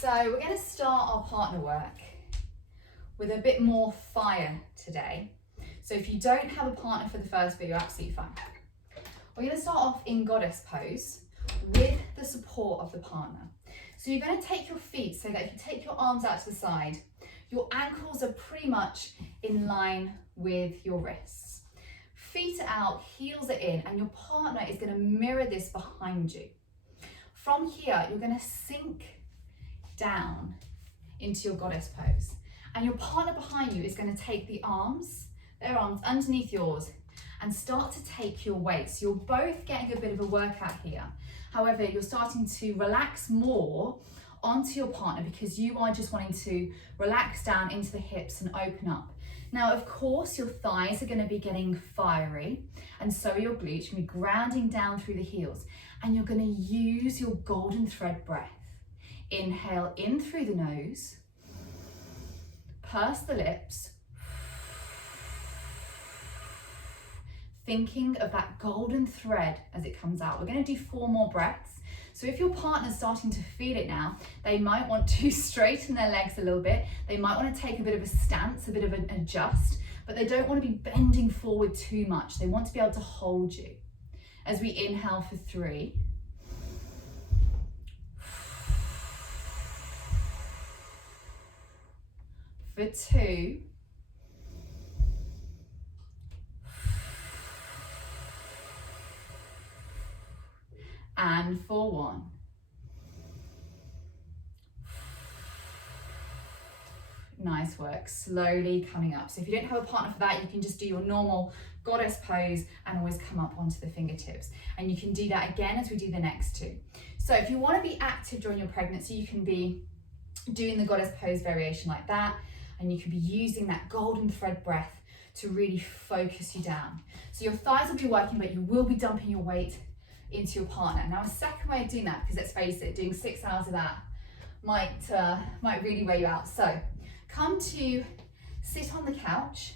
So we're going to start our partner work with a bit more fire today. So if you don't have a partner for the first bit, you're absolutely fine. We're going to start off in goddess pose with the support of the partner. So you're going to take your feet so that if you take your arms out to the side, your ankles are pretty much in line with your wrists. Feet are out, heels are in, and your partner is going to mirror this behind you. From here, you're going to sink down into your goddess pose. And your partner behind you is going to take their arms underneath yours and start to take your weight. So you're both getting a bit of a workout here. However, you're starting to relax more onto your partner because you are just wanting to relax down into the hips and open up. Now, of course, your thighs are going to be getting fiery, and so are your glutes. You're going to be grounding down through the heels, and you're going to use your golden thread breath. Inhale in through the nose, purse the lips, thinking of that golden thread as it comes out. We're going to do 4 more breaths. So if your partner's starting to feel it now, they might want to straighten their legs a little bit. They might want to take a bit of a stance, a bit of an adjust, but they don't want to be bending forward too much. They want to be able to hold you. As we inhale for 3. For 2. And for 1. Nice work, slowly coming up. So if you don't have a partner for that, you can just do your normal goddess pose and always come up onto the fingertips. And you can do that again as we do the next 2. So if you want to be active during your pregnancy, you can be doing the goddess pose variation like that, and you can be using that golden thread breath to really focus you down. So your thighs will be working, but you will be dumping your weight into your partner. Now, a second way of doing that, because let's face it, doing 6 hours of that might really wear you out. So come to sit on the couch,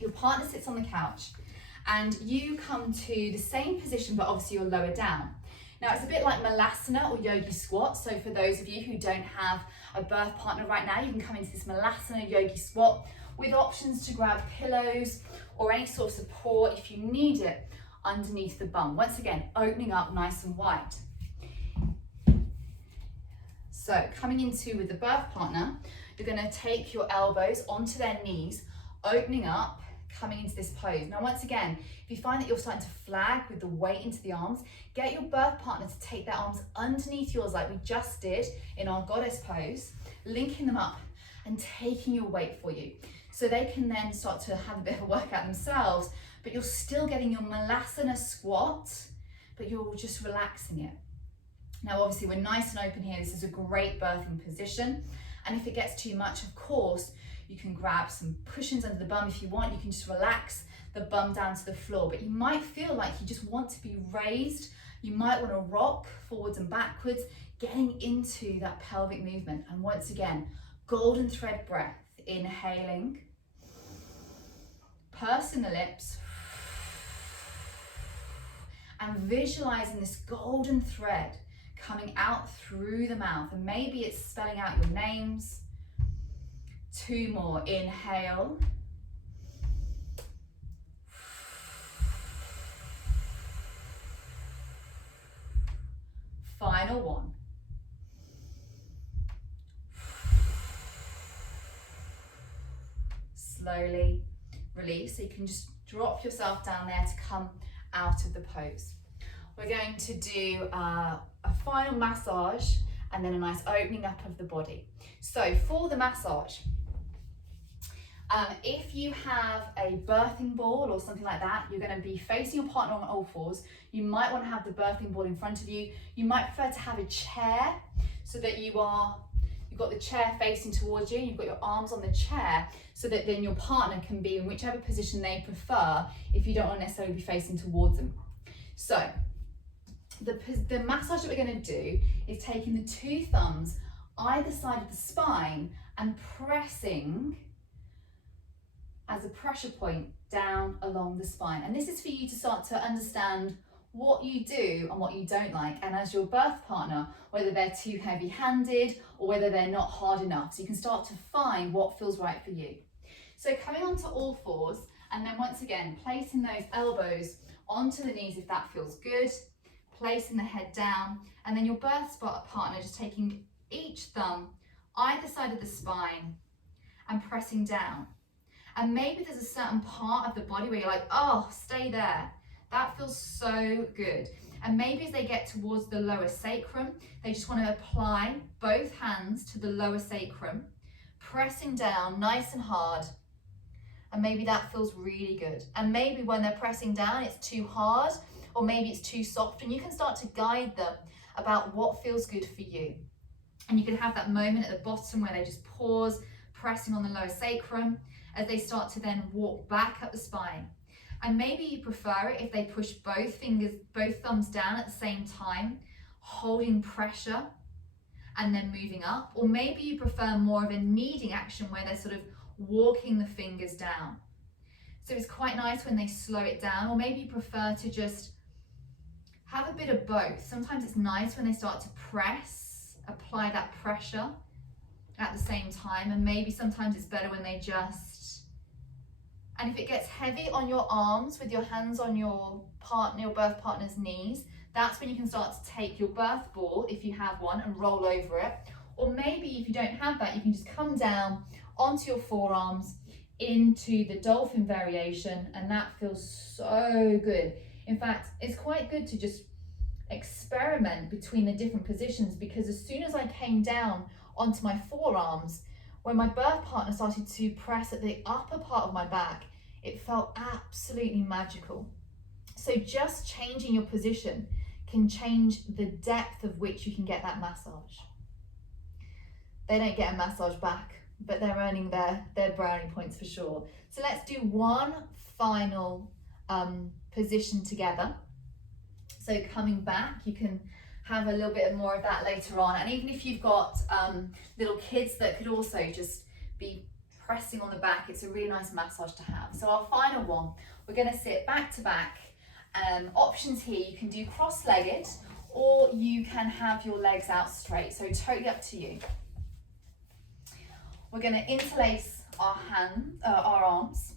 your partner sits on the couch, and you come to the same position, but obviously you're lower down. Now, it's a bit like malasana or yogi squat. So for those of you who don't have a birth partner right now, you can come into this malasana yogi squat with options to grab pillows or any sort of support if you need it underneath the bum. Once again, opening up nice and wide. So coming into with the birth partner, you're going to take your elbows onto their knees, opening up, coming into this pose. Now, once again, if you find that you're starting to flag with the weight into the arms, get your birth partner to take their arms underneath yours like we just did in our goddess pose, linking them up and taking your weight for you. So they can then start to have a bit of a workout themselves, but you're still getting your malasana squat, but you're just relaxing it. Now, obviously, we're nice and open here. This is a great birthing position. And if it gets too much, of course, you can grab some cushions under the bum. If you want, you can just relax the bum down to the floor, but you might feel like you just want to be raised. You might want to rock forwards and backwards, getting into that pelvic movement. And once again, golden thread breath, inhaling, pursing the lips, and visualizing this golden thread coming out through the mouth. And maybe it's spelling out your names. 2 more, inhale. Final 1. Slowly release, so you can just drop yourself down there to come out of the pose. We're going to do a final massage and then a nice opening up of the body. So for the massage, if you have a birthing ball or something like that, you're going to be facing your partner on all fours. You might want to have the birthing ball in front of you. You might prefer to have a chair so that you've got the chair facing towards you, you've got your arms on the chair, so that then your partner can be in whichever position they prefer if you don't want to necessarily be facing towards them. So the massage that we're going to do is taking the 2 thumbs either side of the spine and pressing as a pressure point down along the spine. And this is for you to start to understand what you do and what you don't like, and as your birth partner, whether they're too heavy-handed or whether they're not hard enough. So you can start to find what feels right for you. So coming onto all fours, and then once again, placing those elbows onto the knees if that feels good, placing the head down, and then your birth partner just taking each thumb either side of the spine and pressing down. And maybe there's a certain part of the body where you're like, oh, stay there. That feels so good. And maybe as they get towards the lower sacrum, they just want to apply both hands to the lower sacrum, pressing down nice and hard. And maybe that feels really good. And maybe when they're pressing down, it's too hard, or maybe it's too soft, and you can start to guide them about what feels good for you. And you can have that moment at the bottom where they just pause, pressing on the lower sacrum, as they start to then walk back up the spine. And maybe you prefer it if they push both thumbs down at the same time, holding pressure and then moving up. Or maybe you prefer more of a kneading action where they're sort of walking the fingers down. So it's quite nice when they slow it down, or maybe you prefer to just have a bit of both. Sometimes it's nice when they start to press, apply that pressure at the same time, and maybe sometimes it's better when they just, and if it gets heavy on your arms with your hands on your birth partner's knees, that's when you can start to take your birth ball, if you have one, and roll over it. Or maybe if you don't have that, you can just come down onto your forearms into the dolphin variation, and that feels so good. In fact, it's quite good to just experiment between the different positions, because as soon as I came down onto my forearms, when my birth partner started to press at the upper part of my back, it felt absolutely magical. So just changing your position can change the depth of which you can get that massage. They don't get a massage back, but they're earning their brownie points for sure. So let's do one final position together. So coming back, you can have a little bit more of that later on. And even if you've got little kids that could also just be pressing on the back, it's a really nice massage to have. So our final one, we're going to sit back to back. Options here, you can do cross-legged, or you can have your legs out straight. So totally up to you. We're going to interlace our arms,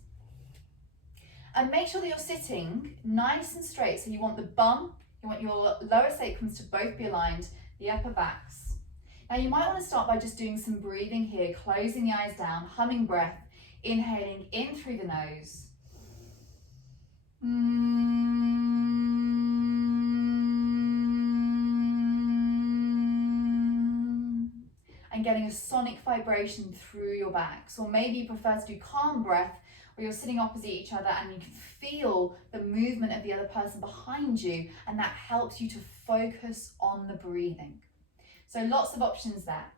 and make sure that you're sitting nice and straight. So you want the bum, you want your lower sacrums to both be aligned, the upper backs. Now you might want to start by just doing some breathing here, closing the eyes down, humming breath, inhaling in through the nose. And getting a sonic vibration through your backs. Or maybe you prefer to do calm breath, where you're sitting opposite each other and you can feel the movement of the other person behind you, and that helps you to focus on the breathing. So lots of options there.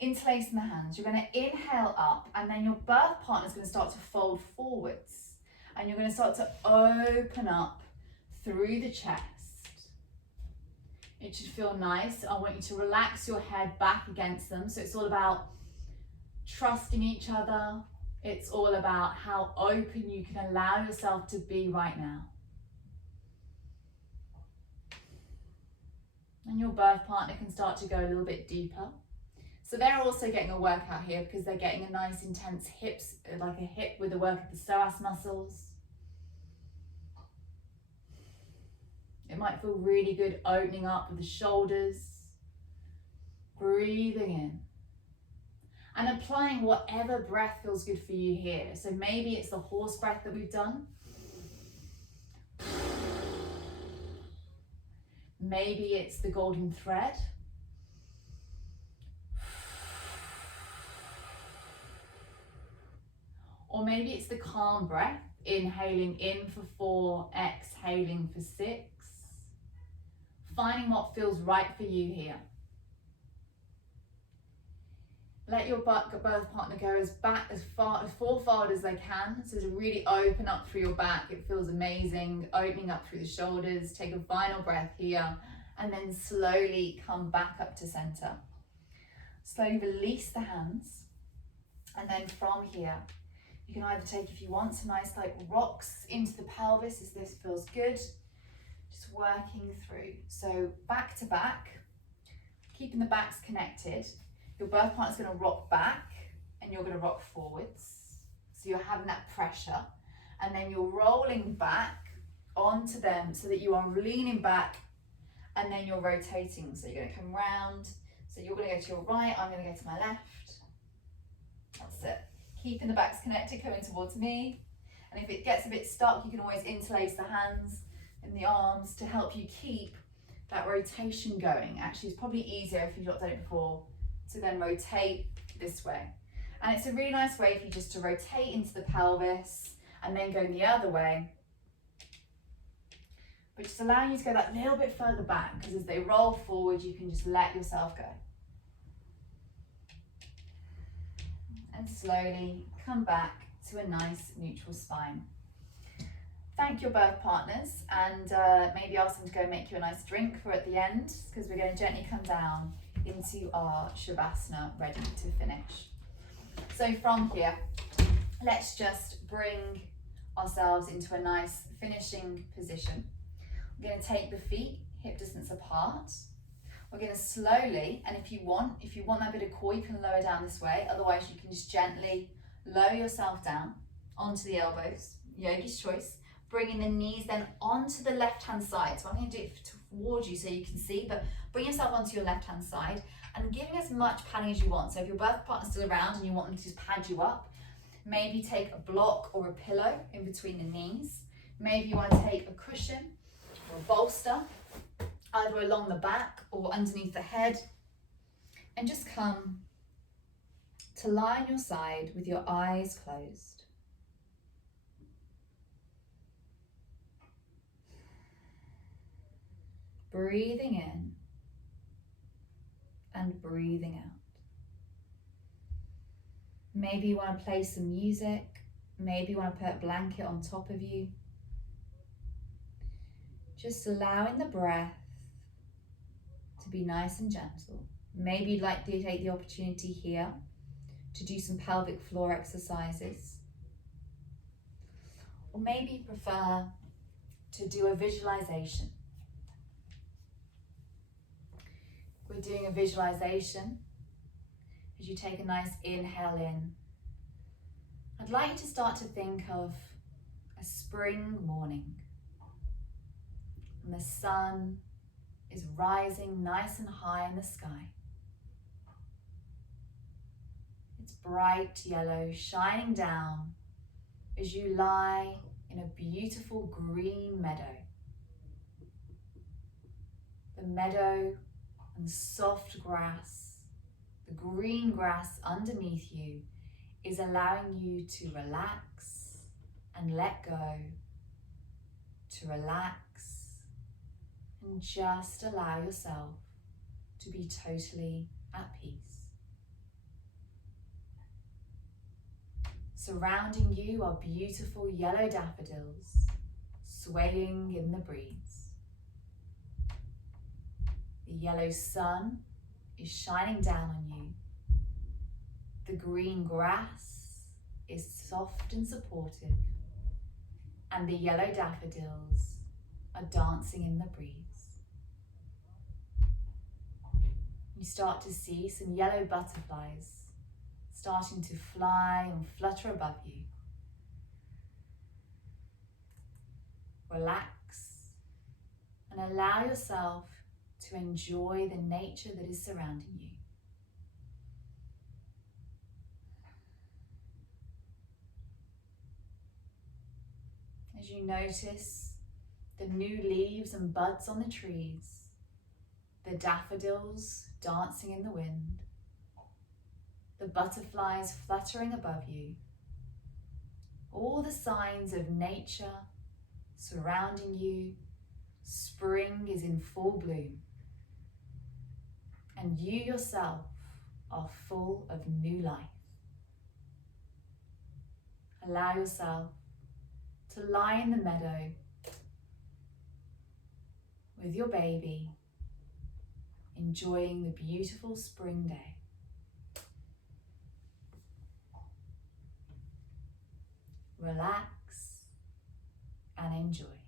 Interlacing the hands, you're going to inhale up, and then your birth partner is going to start to fold forwards, and you're going to start to open up through the chest. It should feel nice. I want you to relax your head back against them. So it's all about trusting each other. It's all about how open you can allow yourself to be right now. And your birth partner can start to go a little bit deeper. So they're also getting a workout here, because they're getting a nice intense hips, like a hip with the work of the psoas muscles. It might feel really good opening up with the shoulders, breathing in, and applying whatever breath feels good for you here. So maybe it's the horse breath that we've done. Maybe it's the golden thread. Or maybe it's the calm breath, inhaling in for 4, exhaling for 6. Finding what feels right for you here. Let your birth partner go as far forward as they can. So to really open up through your back, it feels amazing. Opening up through the shoulders. Take a final breath here, and then slowly come back up to center. Slowly release the hands, and then from here, You can either take, if you want, some nice like rocks into the pelvis as this feels good. Just working through. So back to back, keeping the backs connected. Your birth partner's going to rock back and you're going to rock forwards. So you're having that pressure, and then you're rolling back onto them so that you are leaning back, and then you're rotating. So you're going to come round. So you're going to go to your right, I'm going to go to my left. That's it. Keeping the backs connected, coming towards me. And if it gets a bit stuck, you can always interlace the hands and the arms to help you keep that rotation going. Actually, it's probably easier if you've not done it before to then rotate this way. And it's a really nice way for you just to rotate into the pelvis and then go the other way. But just allowing you to go that little bit further back, because as they roll forward, you can just let yourself go. And slowly come back to a nice neutral spine. Thank your birth partners, and maybe ask them to go make you a nice drink for at the end, because we're going to gently come down into our Shavasana, ready to finish. So from here, let's just bring ourselves into a nice finishing position. We're going to take the feet hip distance apart. We're going to slowly, and if you want that bit of core, you can lower down this way. Otherwise, you can just gently lower yourself down onto the elbows. Yogi's choice. Bringing the knees then onto the left-hand side. So I'm going to do it towards you so you can see, but bring yourself onto your left-hand side and giving as much padding as you want. So if your birth partner's still around and you want them to just pad you up, maybe take a block or a pillow in between the knees. Maybe you want to take a cushion or a bolster, either along the back or underneath the head, and just come to lie on your side with your eyes closed. Breathing in and breathing out. Maybe you want to play some music. Maybe you want to put a blanket on top of you. Just allowing the breath to be nice and gentle. Maybe you'd like to take the opportunity here to do some pelvic floor exercises. Or maybe you prefer to do a visualization. We're doing a visualization as you take a nice inhale in. I'd like you to start to think of a spring morning, and the sun is rising nice and high in the sky. It's bright yellow, shining down as you lie in a beautiful green meadow. The meadow and soft grass, the green grass underneath you, is allowing you to relax and let go, to relax and just allow yourself to be totally at peace. Surrounding you are beautiful yellow daffodils swaying in the breeze. The yellow sun is shining down on you. The green grass is soft and supportive, and the yellow daffodils are dancing in the breeze. You start to see some yellow butterflies starting to fly and flutter above you. Relax and allow yourself to enjoy the nature that is surrounding you. As you notice the new leaves and buds on the trees, the daffodils dancing in the wind, the butterflies fluttering above you, all the signs of nature surrounding you, spring is in full bloom. And you yourself are full of new life. Allow yourself to lie in the meadow with your baby, enjoying the beautiful spring day. relax, and enjoy.